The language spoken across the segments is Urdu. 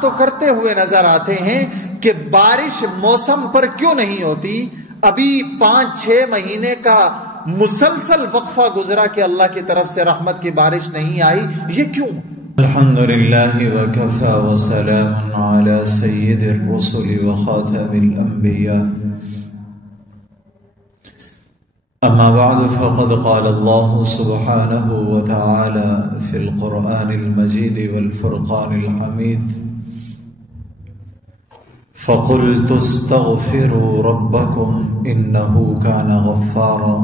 بات تو کرتے ہوئے نظر آتے ہیں کہ بارش موسم پر کیوں نہیں ہوتی. ابھی 5-6 مہینے کا مسلسل وقفہ گزرا کہ اللہ کی طرف سے رحمت کی بارش نہیں آئی. یہ کیوں؟ الحمدللہ وکفی وسلام علی سید الرسل وخاتم الانبیاء. اما بعد فقد قال الله سبحانه وتعالى في القرآن المجيد والفرقان الحميد فقلت استغفروا ربكم إنه كان غفارا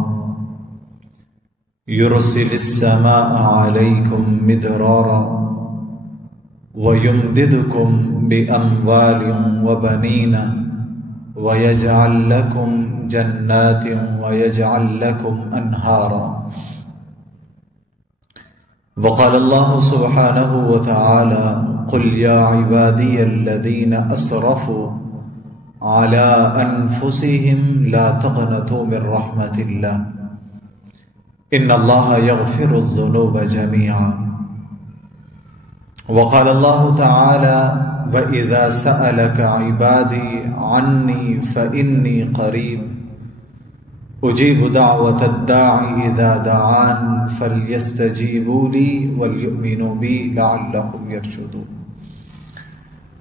يرسل السماء عليكم مدرارا ويمددكم بأموال وبنين ويجعل لكم جنات ويجعل لكم أنهارا. وقال الله سبحانه وتعالى قل يا عبادي الذين أسرفوا على أنفسهم لا تقنطوا من رحمة الله إن الله يغفر الذنوب جميعا. وقال الله تعالى وَإِذَا سَأَلَكَ عِبَادِي عَنِّي فَإِنِّي قَرِيبٌ أُجِيبُ دَعْوَةَ الدَّاعِ إِذَا دَعَانِ فَلْيَسْتَجِيبُوا لِي وَلْيُؤْمِنُوا بِي لَعَلَّهُمْ يَرْشُدُونَ.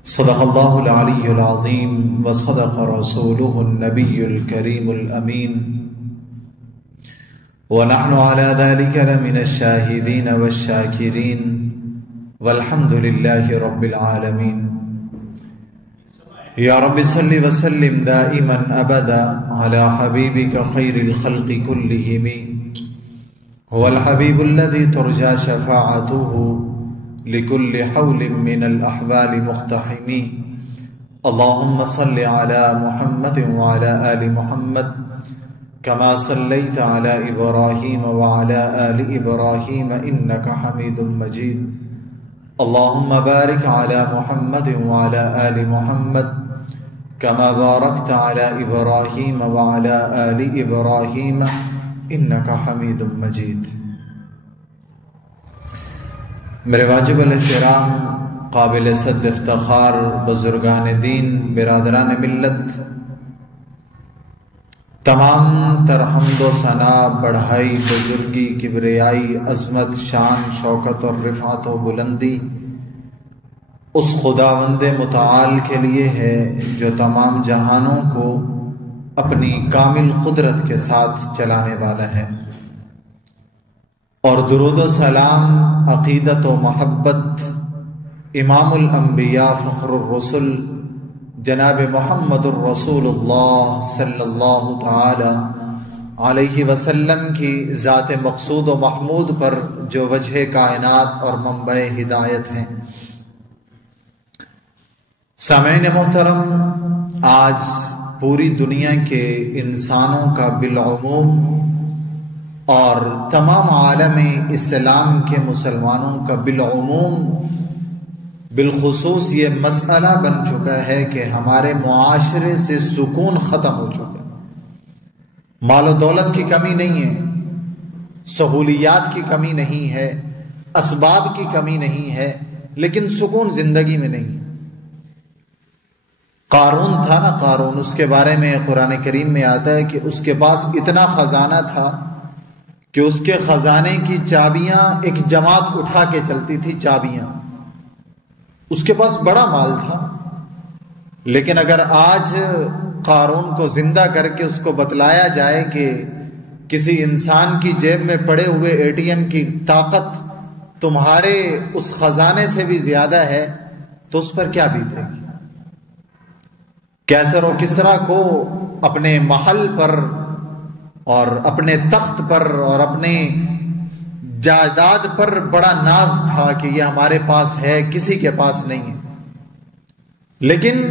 صدق الله العلي العظيم وصدق رسوله النبي الكريم الأمين ونحن على ذلك لمن الشاهدين والشاكرين والحمد لله رب العالمين. يا رب صل وسلم دائما أبدا على حبيبك خير الخلق كلهم هو الحبيب الذي ترجى شفاعته لكل حول من الأحوال مقتحم. اللهم صل على محمد وعلى آل محمد كما صليت على إبراهيم وعلى آل إبراهيم إنك حميد مجيد. اللهم بارك على محمد وعلى آل محمد كما باركت على إبراهيم وعلى آل إبراهيم إنك حميد مجيد. میرے واجب الاحترام قابل صد افتخار بزرگان دین برادران ملت، تمام تر حمد و ثنا بڑھائی بزرگی کبریائی عظمت شان شوکت اور رفعت و بلندی اس خداوند متعال کے لیے ہے جو تمام جہانوں کو اپنی کامل قدرت کے ساتھ چلانے والا ہے. اور درود و سلام عقیدت و محبت امام الانبیاء فخر الرسل جناب محمد الرسول اللہ صلی اللہ تعالی علیہ وسلم کی ذات مقصود و محمود پر جو وجہ کائنات اور منبع ہدایت ہیں. سامعین محترم، آج پوری دنیا کے انسانوں کا بالعموم اور تمام عالم اسلام کے مسلمانوں کا بالعموم بالخصوص یہ مسئلہ بن چکا ہے کہ ہمارے معاشرے سے سکون ختم ہو چکا ہے. مال و دولت کی کمی نہیں ہے، سہولیات کی کمی نہیں ہے، اسباب کی کمی نہیں ہے، لیکن سکون زندگی میں نہیں ہے. قارون تھا نا، قارون، اس کے بارے میں قرآن کریم میں آتا ہے کہ اس کے پاس اتنا خزانہ تھا کہ اس کے خزانے کی چابیاں ایک جماعت اٹھا کے چلتی تھی. چابیاں، اس کے پاس بڑا مال تھا. لیکن اگر آج قارون کو زندہ کر کے اس کو بتلایا جائے کہ کسی انسان کی جیب میں پڑے ہوئے اے ٹی ایم کی طاقت تمہارے اس خزانے سے بھی زیادہ ہے تو اس پر کیا بیتے گی؟ کیسر و کسرا کو اپنے محل پر اور اپنے تخت پر اور اپنے جائیداد پر بڑا ناز تھا کہ یہ ہمارے پاس ہے، کسی کے پاس نہیں ہے. لیکن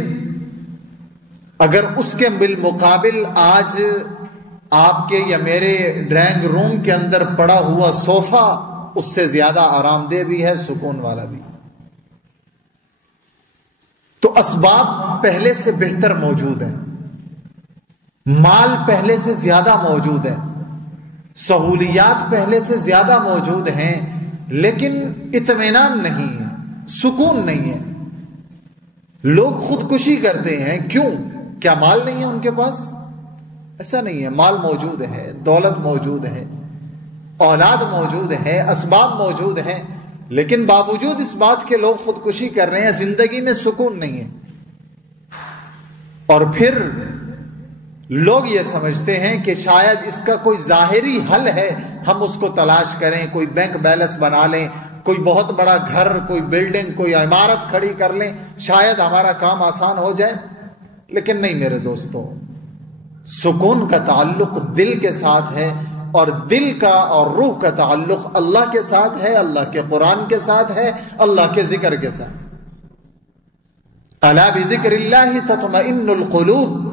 اگر اس کے بالمقابل آج آپ کے یا میرے ڈرائنگ روم کے اندر پڑا ہوا صوفہ اس سے زیادہ آرام دہ بھی ہے، سکون والا بھی، تو اسباب پہلے سے بہتر موجود ہیں، مال پہلے سے زیادہ موجود ہے، سہولیات پہلے سے زیادہ موجود ہیں، لیکن اطمینان نہیں ہے، سکون نہیں ہے. لوگ خودکشی کرتے ہیں، کیوں؟ کیا مال نہیں ہے ان کے پاس؟ ایسا نہیں ہے، مال موجود ہے، دولت موجود ہے، اولاد موجود ہے، اسباب موجود ہیں، لیکن باوجود اس بات کے لوگ خودکشی کر رہے ہیں، زندگی میں سکون نہیں ہے۔ اور پھر لوگ یہ سمجھتے ہیں کہ شاید اس کا کوئی ظاہری حل ہے، ہم اس کو تلاش کریں، کوئی بینک بیلنس بنا لیں، کوئی بہت بڑا گھر، کوئی بلڈنگ، کوئی عمارت کھڑی کر لیں، شاید ہمارا کام آسان ہو جائے۔ لیکن نہیں میرے دوستو، سکون کا تعلق دل کے ساتھ ہے، اور دل کا اور روح کا تعلق اللہ کے ساتھ ہے، اللہ کے قرآن کے ساتھ ہے، اللہ کے ذکر کے ساتھ۔ الا بذکر اللہ تطمئن القلوب،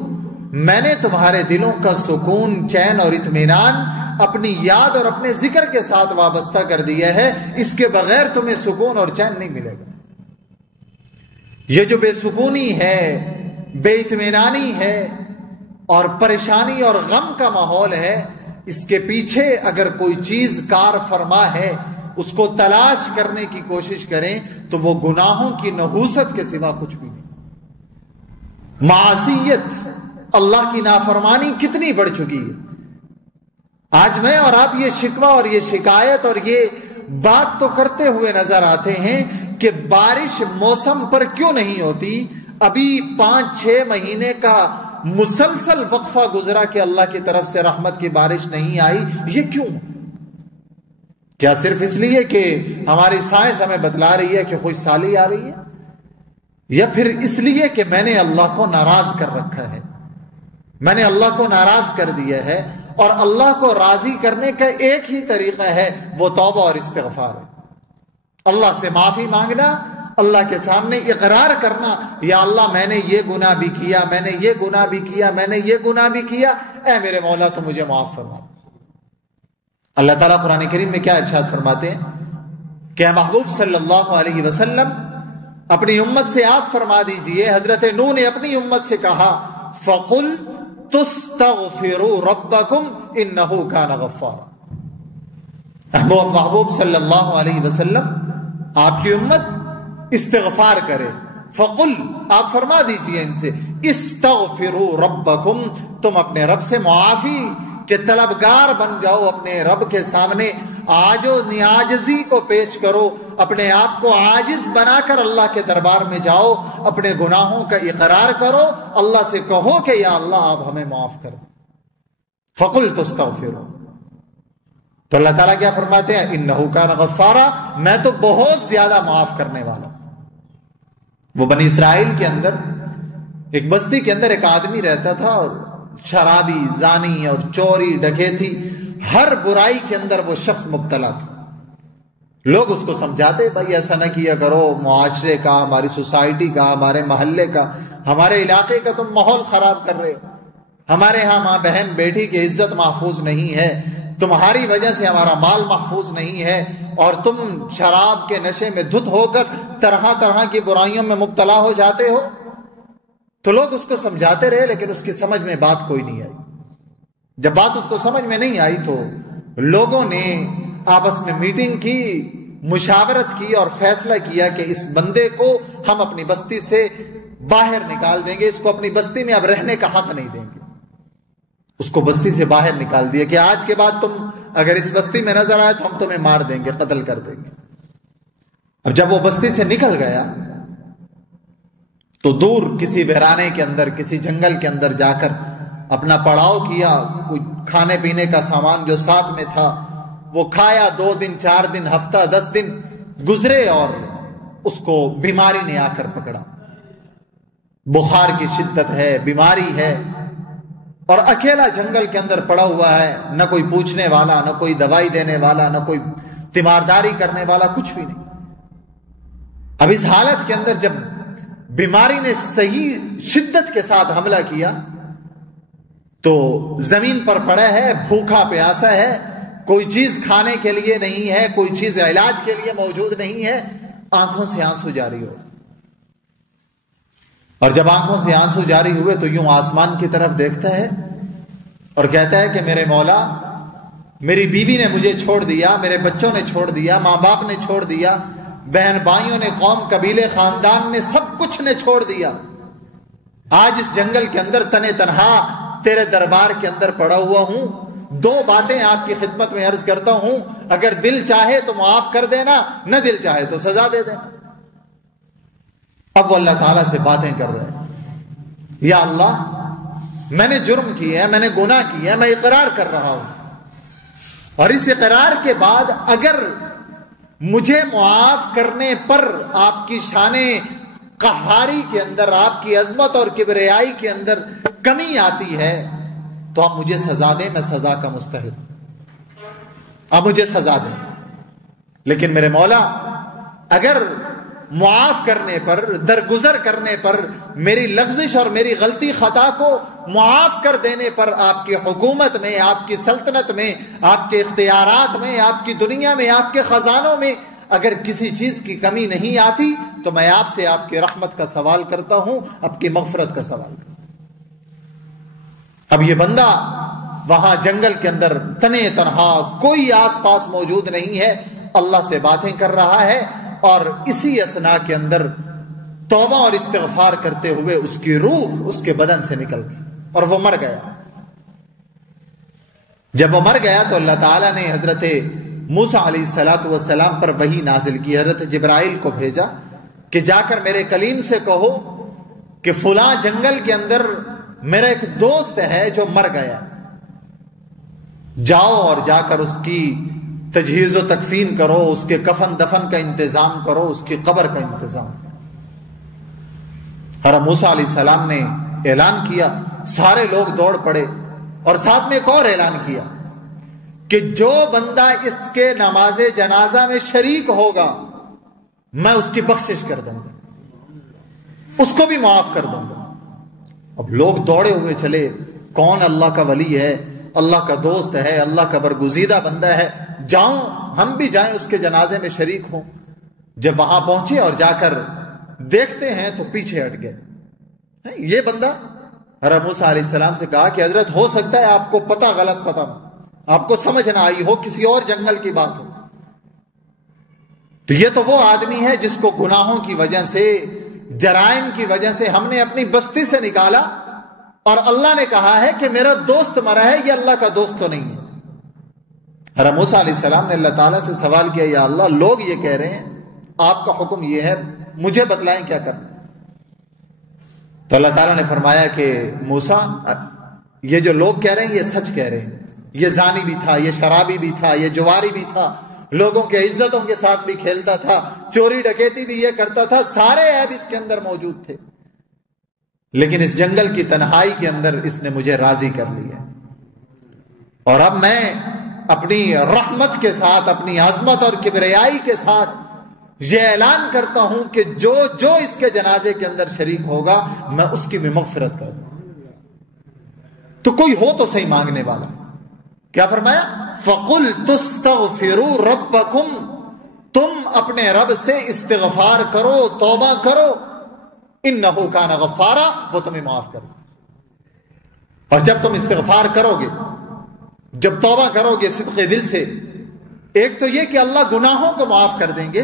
میں نے تمہارے دلوں کا سکون، چین اور اطمینان اپنی یاد اور اپنے ذکر کے ساتھ وابستہ کر دیا ہے، اس کے بغیر تمہیں سکون اور چین نہیں ملے گا۔ یہ جو بے سکونی ہے، بے اطمینانی ہے اور پریشانی اور غم کا ماحول ہے، اس کے پیچھے اگر کوئی چیز کار فرما ہے، اس کو تلاش کرنے کی کوشش کریں تو وہ گناہوں کی نحوست کے سوا کچھ بھی نہیں۔ معصیت، اللہ کی نافرمانی کتنی بڑھ چکی ہے۔ آج میں اور آپ یہ شکوہ اور یہ شکایت اور یہ بات تو کرتے ہوئے نظر آتے ہیں کہ بارش موسم پر کیوں نہیں ہوتی۔ ابھی 5-6 مہینے کا مسلسل وقفہ گزرا کہ اللہ کی طرف سے رحمت کی بارش نہیں آئی، یہ کیوں؟ کیا صرف اس لیے کہ ہماری سائنس ہمیں بتلا رہی ہے کہ خوش سالی آ رہی ہے، یا پھر اس لیے کہ میں نے اللہ کو ناراض کر رکھا ہے، میں نے اللہ کو ناراض کر دیا ہے؟ اور اللہ کو راضی کرنے کا ایک ہی طریقہ ہے، وہ توبہ اور استغفار ہے۔ اللہ سے معافی مانگنا، اللہ کے سامنے اقرار کرنا، یا اللہ میں نے یہ گناہ بھی کیا، میں نے یہ گناہ بھی کیا، میں نے یہ گناہ بھی کیا، اے میرے مولا تو مجھے معاف فرما۔ اللہ تعالیٰ قرآن کریم میں کیا ارشاد فرماتے ہیں کہ محبوب صلی اللہ علیہ وسلم اپنی امت سے آپ فرما دیجئے، حضرت نوح نے اپنی امت سے کہا فَقُلْ تُسْتَغْفِرُوا رَبَّكُمْ إِنَّهُ كَانَ غَفَّارًا۔ محبوب صلی اللہ علیہ وسلم آپ کی امت استغفار کرے، فقل آپ فرما دیجئے ان سے، استغفروا ربکم، تم اپنے رب سے معافی کے طلبگار بن جاؤ، اپنے رب کے سامنے عاجز و نیاجزی کو پیش کرو، اپنے آپ کو عاجز بنا کر اللہ کے دربار میں جاؤ، اپنے گناہوں کا اقرار کرو، اللہ سے کہو کہ یا اللہ آپ ہمیں معاف کر دو۔ فقل تستغفروا، تو اللہ تعالیٰ کیا فرماتے ہیں؟ انہ کان غفارا، میں تو بہت زیادہ معاف کرنے والا ہوں۔ وہ بنی اسرائیل کے اندر ایک بستی کے اندر ایک آدمی رہتا تھا، اور شرابی، زانی اور چوری، ڈکیتی، ہر برائی کے اندر وہ شخص مبتلا تھا۔ لوگ اس کو سمجھاتے بھائی ایسا نہ کیا کرو، معاشرے کا، ہماری سوسائٹی کا، ہمارے محلے کا، ہمارے علاقے کا تم ماحول خراب کر رہے ہو، ہمارے ہاں ماں بہن بیٹی کی عزت محفوظ نہیں ہے، تمہاری وجہ سے ہمارا مال محفوظ نہیں ہے، اور تم شراب کے نشے میں دھت ہو کر طرح طرح کی برائیوں میں مبتلا ہو جاتے ہو۔ تو لوگ اس کو سمجھاتے رہے، لیکن اس کی سمجھ میں بات کوئی نہیں آئی۔ جب بات اس کو سمجھ میں نہیں آئی تو لوگوں نے آپس میں میٹنگ کی، مشاورت کی اور فیصلہ کیا کہ اس بندے کو ہم اپنی بستی سے باہر نکال دیں گے، اس کو اپنی بستی میں اب رہنے کا حق نہیں دیں گے۔ اس کو بستی سے باہر نکال دیا کہ آج کے بعد تم اگر اس بستی میں نظر آئے تو ہم تمہیں مار دیں گے، قتل کر دیں گے۔ اب جب وہ بستی سے نکل گیا تو دور کسی ویرانے کے اندر، کسی جنگل کے اندر جا کر اپنا پڑاؤ کیا، کوئی کھانے پینے کا سامان جو ساتھ میں تھا وہ کھایا، 2 دن 4 دن، ہفتہ 10 دن گزرے، اور اس کو بیماری نے آ کر پکڑا۔ بخار کی شدت ہے، بیماری ہے، اور اکیلا جنگل کے اندر پڑا ہوا ہے، نہ کوئی پوچھنے والا، نہ کوئی دوائی دینے والا، نہ کوئی تیمارداری کرنے والا، کچھ بھی نہیں۔ اب اس حالت کے اندر جب بیماری نے صحیح شدت کے ساتھ حملہ کیا تو زمین پر پڑا ہے، بھوکا پیاسا ہے، کوئی چیز کھانے کے لیے نہیں ہے، کوئی چیز علاج کے لیے موجود نہیں ہے، آنکھوں سے آنسو جاری ہو۔ اور جب آنکھوں سے آنسو جاری ہوئے تو یوں آسمان کی طرف دیکھتا ہے اور کہتا ہے کہ میرے مولا، میری بیوی نے مجھے چھوڑ دیا، میرے بچوں نے چھوڑ دیا، ماں باپ نے چھوڑ دیا، بہن بھائیوں نے، قوم قبیلے خاندان نے، سب کچھ نے چھوڑ دیا. آج اس جنگل کے اندر تنے تنہا تیرے دربار کے اندر پڑا ہوا ہوں. 2 باتیں آپ کی خدمت میں عرض کرتا ہوں، اگر دل چاہے تو معاف کر دینا، نہ دل چاہے تو سزا دے دینا. اب وہ اللہ تعالیٰ سے باتیں کر رہے ہیں. یا اللہ، میں نے جرم کیا ہے، میں نے گناہ کیا ہے، میں اقرار کر رہا ہوں، اور اس اقرار کے بعد اگر مجھے معاف کرنے پر آپ کی شان قہاری کے اندر، آپ کی عظمت اور کبریائی کے اندر کمی آتی ہے تو آپ مجھے سزا دیں، میں سزا کا مستحق، آپ مجھے سزا دیں. لیکن میرے مولا، اگر معاف کرنے پر، درگزر کرنے پر، میری لغزش اور میری غلطی خطا کو معاف کر دینے پر آپ کی حکومت میں، آپ کی سلطنت میں، آپ کے اختیارات میں، آپ کی دنیا میں، آپ کے خزانوں میں اگر کسی چیز کی کمی نہیں آتی تو میں آپ سے آپ کی رحمت کا سوال کرتا ہوں، آپ کی مغفرت کا سوال کرتا ہوں. اب یہ بندہ وہاں جنگل کے اندر تنے تنہا، کوئی آس پاس موجود نہیں ہے، اللہ سے باتیں کر رہا ہے، اور اسی اثنا کے اندر توبہ اور استغفار کرتے ہوئے اس کی روح اس کے بدن سے نکل گئی اور وہ مر گیا. جب وہ مر گیا تو اللہ تعالیٰ نے حضرت موسیٰ علیہ السلام پر وحی نازل کی. حضرت جبرائیل کو بھیجا کہ جا کر میرے کلیم سے کہو کہ فلاں جنگل کے اندر میرا ایک دوست ہے جو مر گیا، جاؤ اور جا کر اس کی تجہیز و تکفین کرو، اس کے کفن دفن کا انتظام کرو، اس کی قبر کا انتظام کرو. حضرت موسیٰ علیہ السلام نے اعلان کیا، سارے لوگ دوڑ پڑے، اور ساتھ میں ایک اور اعلان کیا کہ جو بندہ اس کے نماز جنازہ میں شریک ہوگا میں اس کی بخشش کر دوں گا، اس کو بھی معاف کر دوں گا. اب لوگ دوڑے ہوئے چلے، کون اللہ کا ولی ہے، اللہ کا دوست ہے، اللہ کا برگزیدہ بندہ ہے، جاؤں ہم بھی جائیں اس کے جنازے میں شریک ہوں. جب وہاں پہنچے اور جا کر دیکھتے ہیں تو پیچھے ہٹ گئے. یہ بندہ حضرت موسیٰ علیہ السلام سے کہا کہ حضرت ہو سکتا ہے آپ کو پتہ غلط پتہ، آپ کو سمجھ نہ آئی ہو، کسی اور جنگل کی بات ہو. تو یہ تو وہ آدمی ہے جس کو گناہوں کی وجہ سے، جرائم کی وجہ سے ہم نے اپنی بستی سے نکالا، اور اللہ نے کہا ہے کہ میرا دوست مرا ہے، یہ اللہ کا دوست تو نہیں ہے. حضرت موسیٰ علیہ السلام نے اللہ تعالیٰ سے سوال کیا، یا اللہ، لوگ یہ کہہ رہے ہیں، آپ کا حکم یہ ہے، مجھے بتلائیں کیا کرنا. تو اللہ تعالیٰ نے فرمایا کہ موسیٰ، یہ جو لوگ کہہ رہے ہیں یہ سچ کہہ رہے ہیں، یہ زانی بھی تھا، یہ شرابی بھی تھا، یہ جواری بھی تھا، لوگوں کے عزتوں کے ساتھ بھی کھیلتا تھا، چوری ڈکیتی بھی یہ کرتا تھا، سارے عیب اس کے اندر موجود تھے، لیکن اس جنگل کی تنہائی کے اندر اس نے مجھے راضی کر لیا، اور اب میں اپنی رحمت کے ساتھ، اپنی عظمت اور کبریائی کے ساتھ یہ اعلان کرتا ہوں کہ جو اس کے جنازے کے اندر شریک ہوگا میں اس کی بھی مغفرت کر دوں. تو کوئی ہو تو صحیح مانگنے والا. کیا فرمایا؟ فَقُلْتُ اسْتَغْفِرُوا رَبَّكُمْ، تم اپنے رب سے استغفار کرو، توبہ کرو، اِنَّهُ كَانَ غَفَّارًا، وہ تمہیں معاف کر دے. اور جب تم استغفار کرو گے، جب توبہ کرو گے صدق دل سے، ایک تو یہ کہ اللہ گناہوں کو معاف کر دیں گے،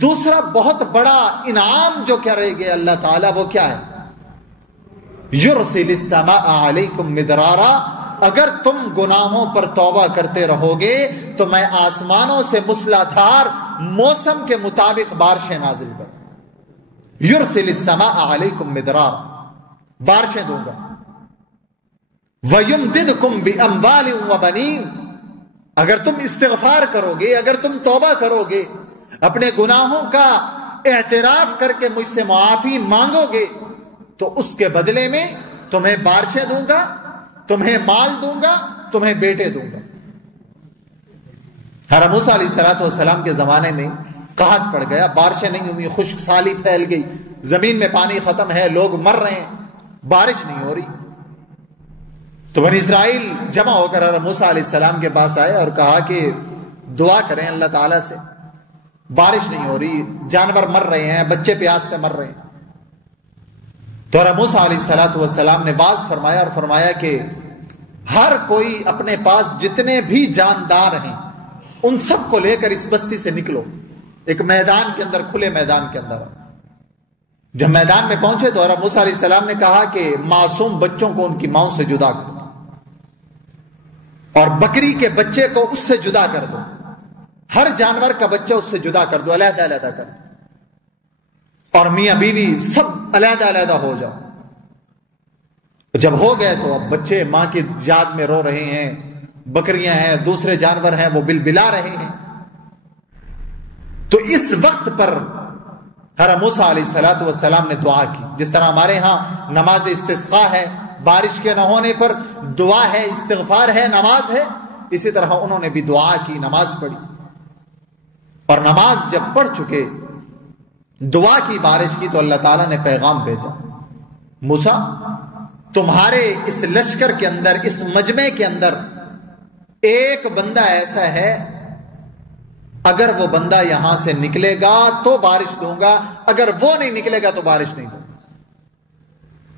دوسرا بہت بڑا انعام جو کرے گے اللہ تعالیٰ، وہ کیا ہے؟ یرسل السماء علیکم مدرارا، اگر تم گناہوں پر توبہ کرتے رہو گے تو میں آسمانوں سے مسلادھار موسم کے مطابق بارشیں نازل کروں. یرسل السماء علیکم مدرارا، بارشیں دوں گا. وَيُمْدِدْكُمْ بِأَمْوَالٍ وَبَنِينَ، اگر تم استغفار کرو گے، اگر تم توبہ کرو گے، اپنے گناہوں کا اعتراف کر کے مجھ سے معافی مانگو گے، تو اس کے بدلے میں تمہیں بارشیں دوں گا، تمہیں مال دوں گا، تمہیں بیٹے دوں گا. حضرت موسیٰ علیہ السلام کے زمانے میں قحط پڑ گیا، بارشیں نہیں ہوئی، خشک سالی پھیل گئی، زمین میں پانی ختم ہے، لوگ مر رہے ہیں، بارش نہیں ہو رہی. تو بنی اسرائیل جمع ہو کر حضرت موسیٰ علیہ السلام کے پاس آئے اور کہا کہ دعا کریں اللہ تعالیٰ سے، بارش نہیں ہو رہی، جانور مر رہے ہیں، بچے پیاس سے مر رہے ہیں. تو حضرت موسیٰ علیہ السلام نے واز فرمایا اور فرمایا کہ ہر کوئی اپنے پاس جتنے بھی جاندار ہیں ان سب کو لے کر اس بستی سے نکلو، ایک میدان کے اندر، کھلے میدان کے اندر. جب میدان میں پہنچے تو حضرت موسیٰ علیہ السلام نے کہا کہ معصوم بچوں کو ان کی ماؤں سے جدا کر دو، اور بکری کے بچے کو اس سے جدا کر دو، ہر جانور کا بچہ اس سے جدا کر دو، علیحدہ علیحدہ کر دو، اور میاں بیوی سب علیحدہ علیحدہ ہو جاؤ. جب ہو گئے تو اب بچے ماں کی یاد میں رو رہے ہیں، بکریاں ہیں، دوسرے جانور ہیں، وہ بلبلا رہے ہیں. تو اس وقت پر حضرت موسیٰ علیہ السلام نے دعا کی. جس طرح ہمارے ہاں نماز استسقاء ہے، بارش کے نہ ہونے پر دعا ہے، استغفار ہے، نماز ہے، اسی طرح انہوں نے بھی دعا کی، نماز پڑھی. اور نماز جب پڑھ چکے، دعا کی، بارش کی، تو اللہ تعالیٰ نے پیغام بھیجا، موسیٰ تمہارے اس لشکر کے اندر، اس مجمع کے اندر ایک بندہ ایسا ہے، اگر وہ بندہ یہاں سے نکلے گا تو بارش دوں گا، اگر وہ نہیں نکلے گا تو بارش نہیں دوں گا.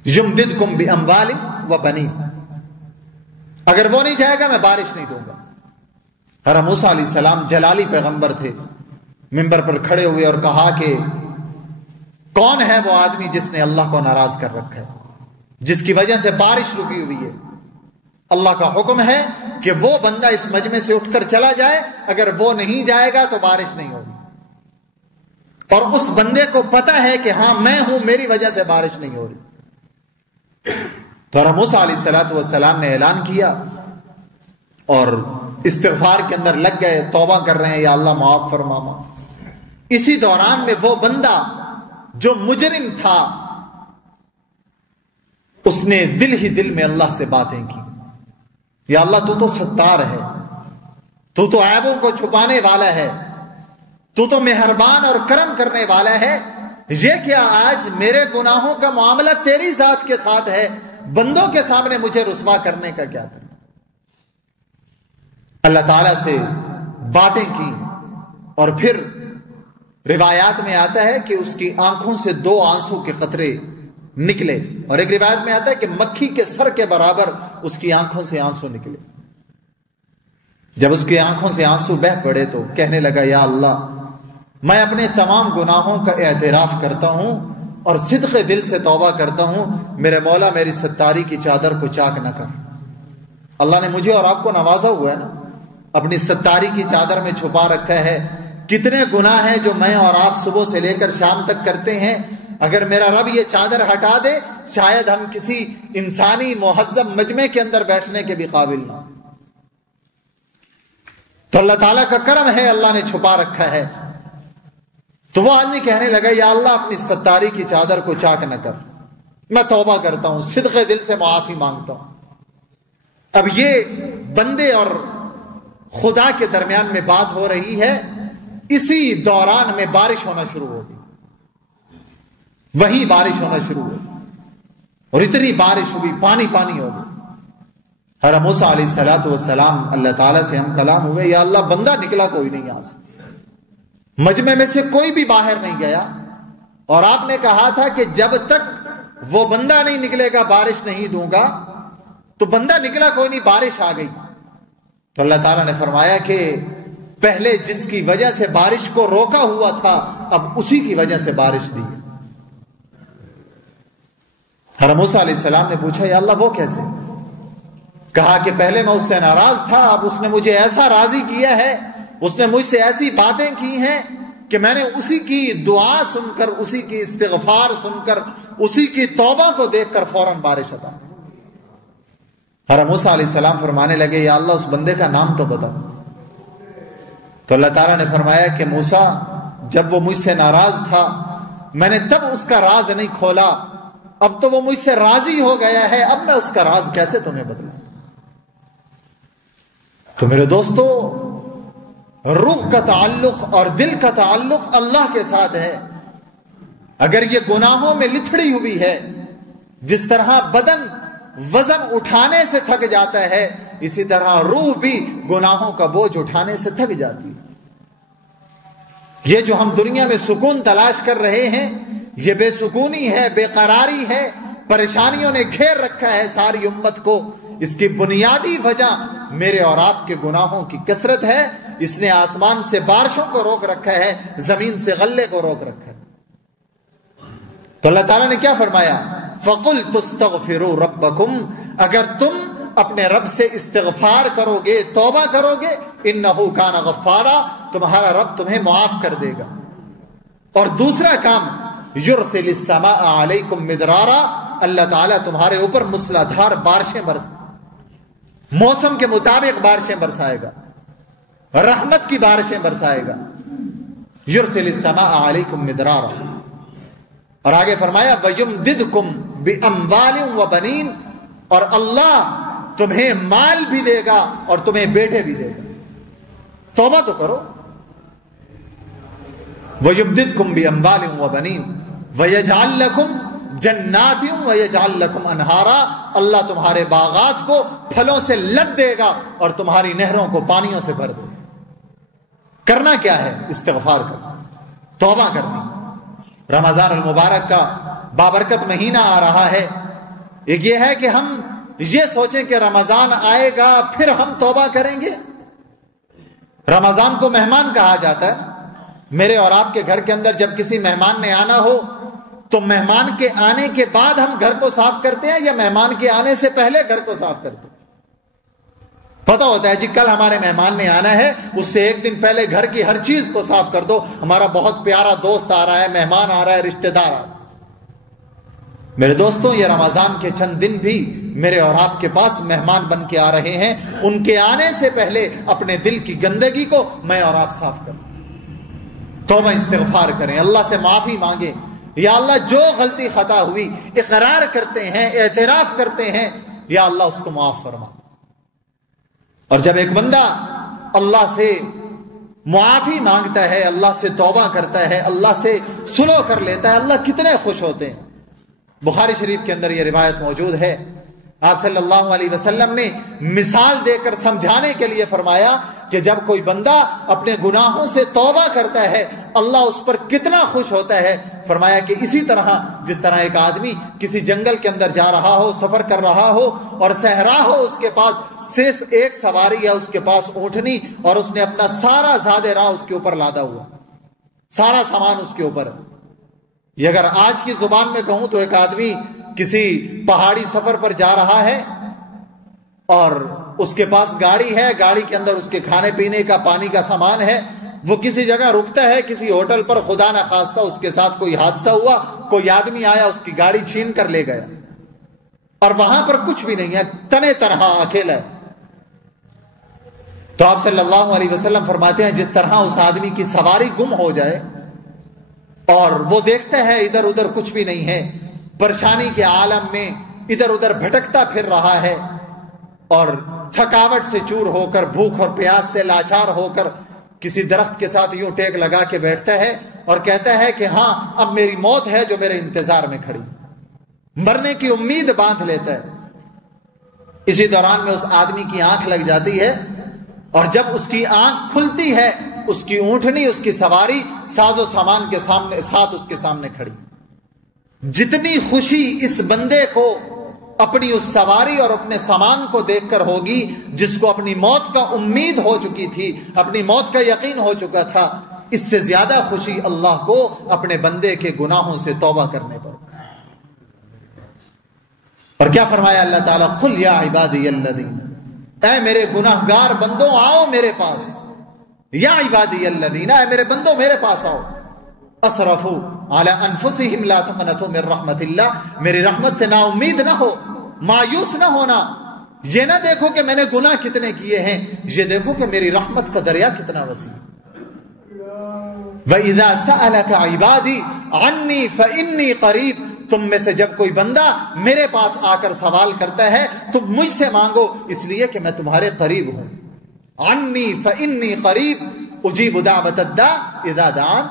یمددکم باموال وبنین، اگر وہ نہیں جائے گا میں بارش نہیں دوں گا. حضرت موسیٰ علیہ السلام جلالی پیغمبر تھے، منبر پر کھڑے ہوئے اور کہا کہ کون ہے وہ آدمی جس نے اللہ کو ناراض کر رکھا ہے، جس کی وجہ سے بارش رکی ہوئی ہے. اللہ کا حکم ہے کہ وہ بندہ اس مجمع سے اٹھ کر چلا جائے، اگر وہ نہیں جائے گا تو بارش نہیں ہوگی. اور اس بندے کو پتا ہے کہ ہاں میں ہوں، میری وجہ سے بارش نہیں ہو رہی. تو حضرت موسیٰ علیہ السلام نے اعلان کیا اور استغفار کے اندر لگ گئے، توبہ کر رہے ہیں، یا اللہ معاف فرما. اسی دوران میں وہ بندہ جو مجرم تھا، اس نے دل ہی دل میں اللہ سے باتیں کی، یا اللہ تو ستار ہے، تو عیبوں کو چھپانے والا ہے، تو مہربان اور کرم کرنے والا ہے. یہ کیا آج میرے گناہوں کا معاملہ تیری ذات کے ساتھ ہے، بندوں کے سامنے مجھے رسوا کرنے کا کیا طریقہ؟ اللہ تعالیٰ سے باتیں کی. اور پھر روایات میں آتا ہے کہ اس کی آنکھوں سے 2 آنسو کے قطرے نکلے، اور ایک روایت میں آتا ہے کہ مکھی کے سر کے برابر اس کی آنکھوں سے آنسو نکلے. جب اس کی آنکھوں سے آنسو بہ پڑے تو کہنے لگا، یا اللہ میں اپنے تمام گناہوں کا اعتراف کرتا ہوں اور صدق دل سے توبہ کرتا ہوں، میرے مولا میری ستاری کی چادر کو چاک نہ کر. اللہ نے مجھے اور آپ کو نوازا ہوا ہے نا، اپنی ستاری کی چادر میں چھپا رکھا ہے. کتنے گناہ ہیں جو میں اور آپ صبح سے لے کر شام تک کرتے ہیں، اگر میرا رب یہ چادر ہٹا دے شاید ہم کسی انسانی مہذب مجمع کے اندر بیٹھنے کے بھی قابل نہ. تو اللہ تعالیٰ کا کرم ہے، اللہ نے چھپا رکھا ہے. تو وہ آدمی کہنے لگا، یا اللہ اپنی ستاری کی چادر کو چاک نہ کر، میں توبہ کرتا ہوں، صدق دل سے معافی مانگتا ہوں. اب یہ بندے اور خدا کے درمیان میں بات ہو رہی ہے. اسی دوران میں بارش ہونا شروع ہو گئی، وہی بارش ہونا شروع ہو گئی، اور اتنی بارش ہوئی، پانی پانی ہو گئی. حضرت موسیٰ علیہ السلام اللہ تعالیٰ سے ہم کلام ہوئے، یا اللہ بندہ نکلا کوئی نہیں یہاں سے، مجمع میں سے کوئی بھی باہر نہیں گیا، اور آپ نے کہا تھا کہ جب تک وہ بندہ نہیں نکلے گا بارش نہیں دوں گا. تو بندہ نکلا کوئی نہیں، بارش آ گئی. تو اللہ تعالیٰ نے فرمایا کہ پہلے جس کی وجہ سے بارش کو روکا ہوا تھا اب اسی کی وجہ سے بارش دی. حضرت موسیٰ علیہ السلام نے پوچھا، یا اللہ وہ کیسے؟ کہا کہ پہلے میں اس سے ناراض تھا، اب اس نے مجھے ایسا راضی کیا ہے، اس نے مجھ سے ایسی باتیں کی ہیں کہ میں نے اسی کی دعا سن کر، اسی کی استغفار سن کر، اسی کی توبہ کو دیکھ کر فوراً بارش عطا. حضرت موسیٰ علیہ السلام فرمانے لگے، یا اللہ اس بندے کا نام تو بتا. تو اللہ تعالیٰ نے فرمایا کہ موسیٰ جب وہ مجھ سے ناراض تھا میں نے تب اس کا راز نہیں کھولا، اب تو وہ مجھ سے راضی ہو گیا ہے، اب میں اس کا راز کیسے تمہیں بتلاؤں. تو میرے دوستو، روح کا تعلق اور دل کا تعلق اللہ کے ساتھ ہے. اگر یہ گناہوں میں لتھڑی ہوئی ہے، جس طرح بدن وزن اٹھانے سے تھک جاتا ہے، اسی طرح روح بھی گناہوں کا بوجھ اٹھانے سے تھک جاتی ہے. یہ جو ہم دنیا میں سکون تلاش کر رہے ہیں، یہ بے سکونی ہے، بے قراری ہے، پریشانیوں نے گھیر رکھا ہے ساری امت کو. اس کی بنیادی وجہ میرے اور آپ کے گناہوں کی کثرت ہے، اس نے آسمان سے بارشوں کو روک رکھا ہے، زمین سے غلے کو روک رکھا ہے۔ تو اللہ تعالیٰ نے کیا فرمایا؟ فَقُلْتُ اسْتَغْفِرُوا رَبَّكُمْ، اگر تم اپنے رب سے استغفار کرو گے، توبہ کرو گے، اِنَّهُ كَانَ غَفَّارًا، تمہارا رب تمہیں معاف کر دے گا۔ اور دوسرا کام، يُرْسِلِ السَّمَاءَ عَلَيْكُمْ مِدْرَارًا، اللہ تعالیٰ تمہارے اوپر موسلادھار بارشیں موسم کے مطابق بارشیں برسائے گا، رحمت کی بارشیں برسائے گا۔ يُرْسِلِ السَّمَاءَ عَلَيْكُمْ مِدْرَارًا، اور آگے فرمایا وَيُمْدِدْكُمْ بِأَمْوَالٍ وَبَنِينَ، اور اللہ تمہیں مال بھی دے گا اور تمہیں بیٹے بھی دے گا۔ توبہ تو کرو۔ وَيُمْدِدْكُمْ بِأَمْوَالٍ وَبَنِينَ وَيَجْعَلْ لَكُمْ جَنَّاتٍ وَيَجْعَلْ لَكُمْ أَنْهَارًا، اللہ تمہارے باغات کو پھلوں سے لد دے گا اور تمہاری نہروں کو پانیوں سے بھر دے گا۔ کرنا کیا ہے؟ استغفار کرنا، توبہ کرنی۔ رمضان المبارک کا بابرکت مہینہ آ رہا ہے۔ ایک یہ ہے کہ ہم یہ سوچیں کہ رمضان آئے گا پھر ہم توبہ کریں گے۔ رمضان کو مہمان کہا جاتا ہے۔ میرے اور آپ کے گھر کے اندر جب کسی مہمان نے آنا ہو تو مہمان کے آنے کے بعد ہم گھر کو صاف کرتے ہیں یا مہمان کے آنے سے پہلے گھر کو صاف کرتے ہیں؟ پتہ ہوتا ہے جی کل ہمارے مہمان نے آنا ہے، اس سے ایک دن پہلے گھر کی ہر چیز کو صاف کر دو، ہمارا بہت پیارا دوست آ رہا ہے، مہمان آ رہا ہے، رشتہ دار آ رہا ہے۔ میرے دوستوں، یہ رمضان کے چند دن بھی میرے اور آپ کے پاس مہمان بن کے آ رہے ہیں۔ ان کے آنے سے پہلے اپنے دل کی گندگی کو میں اور آپ صاف کریں، توبہ استغفار کریں، اللہ سے معافی مانگیں۔ یا اللہ جو غلطی خطا ہوئی اقرار کرتے ہیں، اعتراف کرتے ہیں، یا اللہ اس کو معاف فرما۔ اور جب ایک بندہ اللہ سے معافی مانگتا ہے، اللہ سے توبہ کرتا ہے، اللہ سے صلح کر لیتا ہے، اللہ کتنے خوش ہوتے ہیں۔ بخاری شریف کے اندر یہ روایت موجود ہے، آپ صلی اللہ علیہ وسلم نے مثال دے کر سمجھانے کے لیے فرمایا کہ جب کوئی بندہ اپنے گناہوں سے توبہ کرتا ہے اللہ اس پر کتنا خوش ہوتا ہے۔ فرمایا کہ اسی طرح جس طرح ایک آدمی کسی جنگل کے اندر جا رہا ہو، سفر کر رہا ہو اور صحرا ہو، اس کے پاس صرف ایک سواری یا اس کے پاس اونٹنی، اور اس نے اپنا سارا زاد راہ اس کے اوپر لادا ہوا، سارا سامان اس کے اوپر۔ یہ اگر آج کی زبان میں کہوں تو ایک آدمی کسی پہاڑی سفر پر جا رہا ہے اور اس کے پاس گاڑی ہے، گاڑی کے اندر اس کے کھانے پینے کا، پانی کا سامان ہے، وہ کسی جگہ رکتا ہے، کسی ہوٹل پر، خدا نہ خواستہ اس کے ساتھ کوئی حادثہ ہوا، کوئی آدمی آیا اس کی گاڑی چھین کر لے گیا اور وہاں پر کچھ بھی نہیں ہے، تنے تنہا اکیلا ہے۔ تو آپ صلی اللہ علیہ وسلم فرماتے ہیں جس طرح اس آدمی کی سواری گم ہو جائے اور وہ دیکھتا ہے ادھر ادھر کچھ بھی نہیں ہے، پریشانی کے عالم میں ادھر ادھر بھٹکتا پھر رہا ہے اور تھکاوٹ سے چور ہو کر، بھوک اور پیاس سے لاچار ہو کر کسی درخت کے ساتھ یوں ٹیک لگا کے بیٹھتا ہے اور کہتا ہے کہ ہاں اب میری موت ہے جو میرے انتظار میں کھڑی، مرنے کی امید باندھ لیتا ہے۔ اسی دوران میں اس آدمی کی آنکھ لگ جاتی ہے اور جب اس کی آنکھ کھلتی ہے اس کی اونٹنی، اس کی سواری ساز و سامان کے ساتھ اس کے سامنے کھڑی۔ جتنی خوشی اس بندے کو اپنی اس سواری اور اپنے سامان کو دیکھ کر ہوگی، جس کو اپنی موت کا امید ہو چکی تھی، اپنی موت کا یقین ہو چکا تھا، اس سے زیادہ خوشی اللہ کو اپنے بندے کے گناہوں سے توبہ کرنے پر۔ اور کیا فرمایا اللہ تعالیٰ؟ قل یا عبادی الذین، اے میرے گناہگار بندوں آؤ میرے پاس، یا عبادی الذین، اے میرے بندوں میرے پاس آؤ، اسرفوا علی انفسہم لا تقنطوا من رحمت اللہ، میری رحمت سے نا امید نہ ہو، مایوس نہ ہونا۔ یہ نہ دیکھو کہ میں نے گناہ کتنے کیے ہیں، یہ دیکھو کہ میری رحمت کا دریا کتنا وسیع۔ وَإِذَا سَأَلَكَ عِبَادِي عَنِّي فَإِنِّي قَرِيبٌ، تم میں سے جب کوئی بندہ میرے پاس آ کر سوال کرتا ہے تم مجھ سے مانگو، اس لیے کہ میں تمہارے قریب ہوں۔ عَنِّي فَإِنِّي قَرِيبٌ أُجِيبُ دَعْوَةَ الدَّاعِ إِذَا دَعَانِ،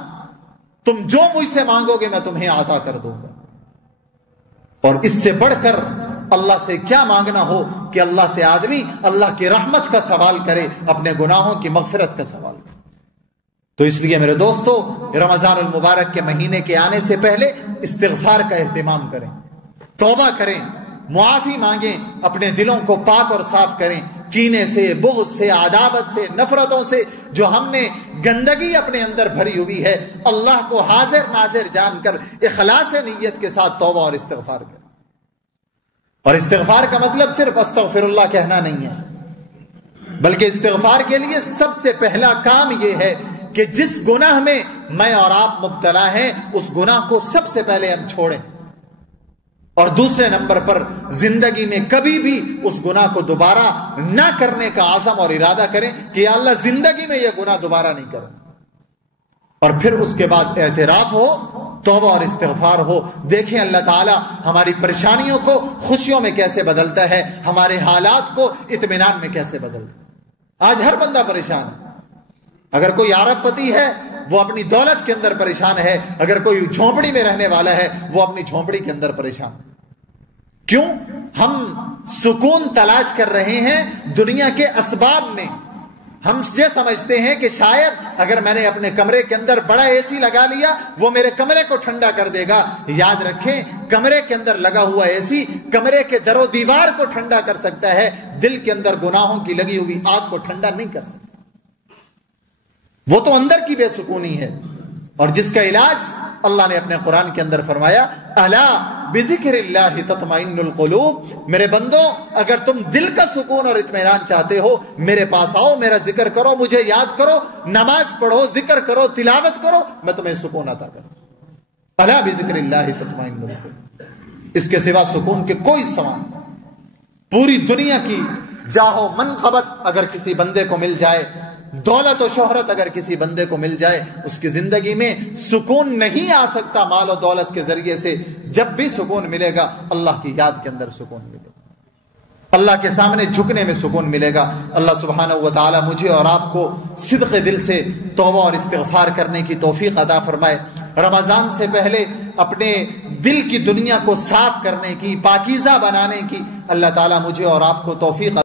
تم جو مجھ سے مانگو گے میں تمہیں عطا کر دوں گا۔ اور اس سے بڑھ کر اللہ سے کیا مانگنا ہو کہ اللہ سے آدمی اللہ کی رحمت کا سوال کرے، اپنے گناہوں کی مغفرت کا سوال کرے۔ تو اس لیے میرے دوستو، رمضان المبارک کے مہینے کے آنے سے پہلے استغفار کا اہتمام کریں، توبہ کریں، معافی مانگیں، اپنے دلوں کو پاک اور صاف کریں، کینے سے، بغض سے، عداوت سے، نفرتوں سے جو ہم نے گندگی اپنے اندر بھری ہوئی ہے، اللہ کو حاضر ناظر جان کر اخلاص نیت کے ساتھ توبہ اور استغفار کریں۔ اور استغفار کا مطلب صرف استغفر اللہ کہنا نہیں ہے، بلکہ استغفار کے لیے سب سے پہلا کام یہ ہے کہ جس گناہ میں میں اور آپ مبتلا ہیں اس گناہ کو سب سے پہلے ہم چھوڑیں، اور دوسرے نمبر پر زندگی میں کبھی بھی اس گناہ کو دوبارہ نہ کرنے کا عزم اور ارادہ کریں کہ یا اللہ زندگی میں یہ گناہ دوبارہ نہیں کریں، اور پھر اس کے بعد اعتراف ہو، توبہ اور استغفار ہو۔ دیکھیں اللہ تعالی ہماری پریشانیوں کو خوشیوں میں کیسے بدلتا ہے، ہمارے حالات کو اطمینان میں کیسے بدلتا ہے۔ آج ہر بندہ پریشان ہے، اگر کوئی ارب پتی ہے وہ اپنی دولت کے اندر پریشان ہے، اگر کوئی جھونپڑی میں رہنے والا ہے وہ اپنی جھونپڑی کے اندر پریشان ہے۔ کیوں؟ ہم سکون تلاش کر رہے ہیں دنیا کے اسباب میں۔ ہم یہ سمجھتے ہیں کہ شاید اگر میں نے اپنے کمرے کے اندر بڑا اے سی لگا لیا وہ میرے کمرے کو ٹھنڈا کر دے گا۔ یاد رکھیں، کمرے کے اندر لگا ہوا اے سی کمرے کے در و دیوار کو ٹھنڈا کر سکتا ہے، دل کے اندر گناہوں کی لگی ہوئی آگ کو ٹھنڈا نہیں کر سکتا۔ وہ تو اندر کی بے سکونی ہے، اور جس کا علاج اللہ نے اپنے قرآن کے اندر فرمایا، الا بذکر اللہ تطمئن القلوب، میرے بندوں اگر تم دل کا سکون اور اطمینان چاہتے ہو میرے پاس آؤ، میرا ذکر کرو، مجھے یاد کرو، نماز پڑھو، ذکر کرو، تلاوت کرو، میں تمہیں سکون عطا کروں۔ الا بذکر اللہ تطمئن القلوب، اس کے سوا سکون کے کوئی سوال نہیں۔ پوری دنیا کی جاہ و منقبت اگر کسی بندے کو مل جائے، دولت و شہرت اگر کسی بندے کو مل جائے، اس کی زندگی میں سکون نہیں آ سکتا مال و دولت کے ذریعے سے۔ جب بھی سکون ملے گا اللہ کی یاد کے اندر سکون ملے گا، اللہ کے سامنے جھکنے میں سکون ملے گا۔ اللہ سبحانہ و تعالی مجھے اور آپ کو صدق دل سے توبہ اور استغفار کرنے کی توفیق عطا فرمائے۔ رمضان سے پہلے اپنے دل کی دنیا کو صاف کرنے کی، پاکیزہ بنانے کی اللہ تعالی مجھے اور آپ کو توفیق